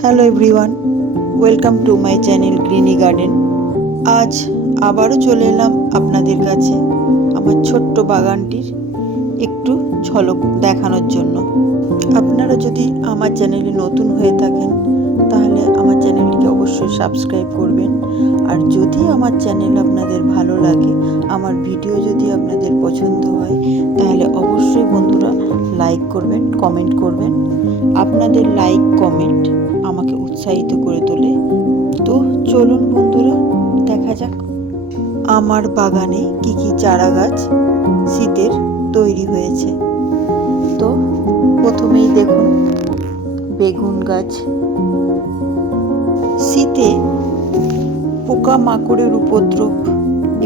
Hello everyone, welcome to my channel গ্রিনি garden. আজ আবারও চলে এলাম আপনাদের কাছে আমার ছোট্ট বাগানটির একটু ঝলক দেখানোর জন্য। আপনারা যদি আমার চ্যানেলে নতুন হয়ে থাকেন তাহলে আমার চ্যানেলটিকে অবশ্যই সাবস্ক্রাইব করবেন। আর যদি আমার চ্যানেল আপনাদের ভালো লাগে, আমার ভিডিও যদি আপনাদের পছন্দ হয়, তাহলে অবশ্যই বন্ধুরা লাইক করবেন, কমেন্ট করবেন। আপনাদের লাইক কমেন্ট আমাকে উৎসাহিত করে তোলে। তো চলুন বন্ধুরা, দেখা যাক আমার বাগানে কি কি চারা গাছ শীতের তৈরি হয়েছে। তো প্রথমেই দেখুন বেগুন গাছ। শীতে পোকা মাকড়ের উপদ্রব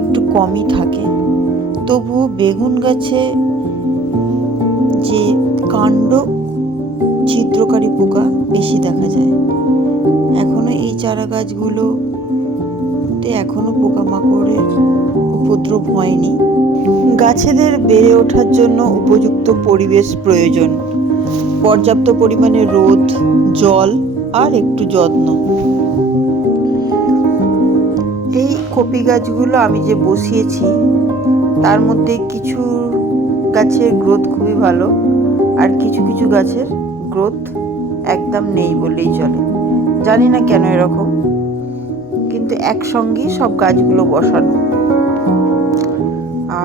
একটু কমই থাকে, তবুও বেগুন গাছে যে কাণ্ড ছিদ্রকারী পোকা বেশি দেখা যায়। এখনো এই চারা গাছগুলোতে এখনো পোকামাকড়ের উপদ্রব হয়নি। গাছেদের বেড়ে ওঠার জন্য উপযুক্ত পরিবেশ প্রয়োজন, পর্যাপ্ত পরিমাণে রোদ, জল আর একটু যত্ন। এই কপি গাছগুলো আমি যে বসিয়েছি তার মধ্যে কিছু গাছের গ্রোথ খুবই ভালো, আর কিছু কিছু গাছের গ্রোথ একদম নেই বললেই চলে। জানি না কেন এরকম, কিন্তু একসঙ্গেই সব গাছগুলো বসানো।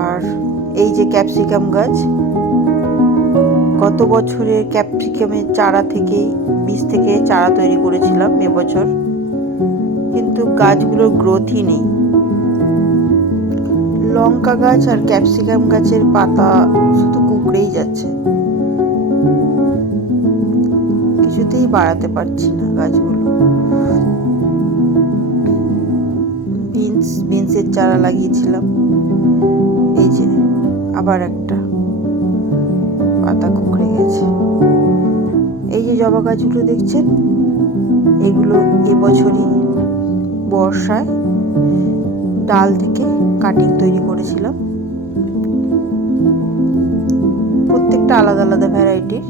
আর এই যে ক্যাপসিকাম গাছ, গত বছরের ক্যাপসিকামের চারা থেকেই বীজ থেকে চারা তৈরি করেছিলাম এবছর, কিন্তু গাছগুলোর গ্রোথই নেই। লঙ্কা গাছ আর ক্যাপসিকাম গাছের পাতা শুধু কুঁকড়েই যাচ্ছে, কিছুতেই বাড়াতে পারছি না গাছগুলো। বিনসের চারা লাগিয়েছিলাম, এই যে আবার একটা পাতা কুঁকড়ে গেছে। এই যে জবা গাছগুলো দেখছেন, এগুলো এবছরই বর্ষায় ডাল থেকে কাটিং তৈরি করেছিলাম, প্রত্যেকটা আলাদা আলাদা ভ্যারাইটির।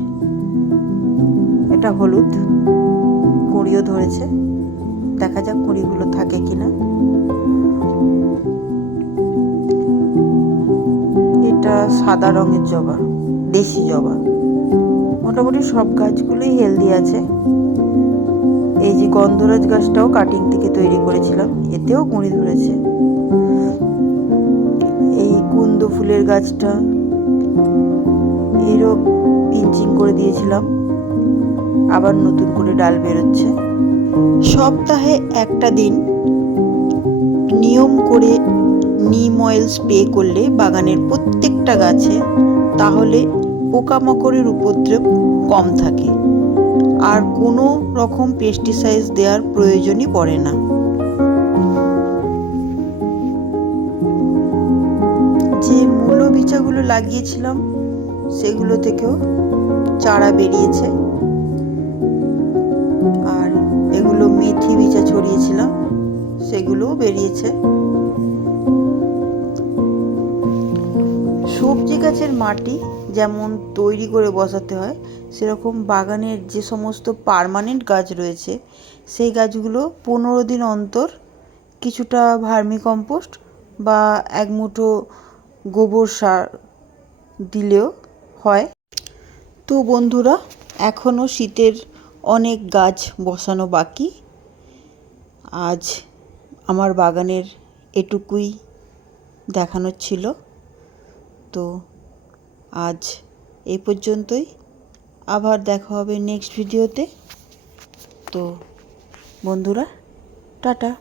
এটা হলুদ, কুঁড়িও ধরেছে, দেখা যাক কুঁড়িগুলো থাকে কিনা। এটা সাদা রঙের জবা, দেশি জবা। মোটামুটি সব গাছগুলোই হেলদি আছে। এই যে গন্ধরাজ গাছটাও কাটিং থেকে তৈরি করেছিলাম, এতেও কুঁড়ি ধরেছে। এই কুন্দ ফুলের গাছটা, এরও পিঞ্চিং করে দিয়েছিলাম, আবার নতুন করে ডাল বেরোচ্ছে। সপ্তাহে একটা দিন নিয়ম করে নিম অয়েল স্প্রে করলে বাগানের প্রত্যেকটা গাছে, তাহলে পোকামাকড়ের উপদ্রব কম থাকে আর কোনো রকম পেস্টিসাইড দেওয়ার প্রয়োজনই পড়ে না। যে মূলো বীজাগুলো লাগিয়েছিলাম সেগুলো থেকেও চারা বেরিয়েছে, আর এগুলো মেথি বীজা ছড়িয়েছিলাম সেগুলোও বেরিয়েছে। সবজি গাছের মাটি যেমন তৈরি করে বসাতে হয়, সেরকম বাগানের যে সমস্ত পার্মানেন্ট গাছ রয়েছে সেই গাছগুলো 15 দিন অন্তর কিছুটা ভার্মি কম্পোস্ট বা এক মুঠো গোবর সার দিলেও হয়। তো বন্ধুরা, এখনও শীতের অনেক গাছ বসানো বাকি। আজ আমার বাগানের এটুকুই দেখানোর ছিল। তো আজ এই পর্যন্তই, আবার দেখা হবে নেক্সট ভিডিওতে। তো বন্ধুরা, টাটা।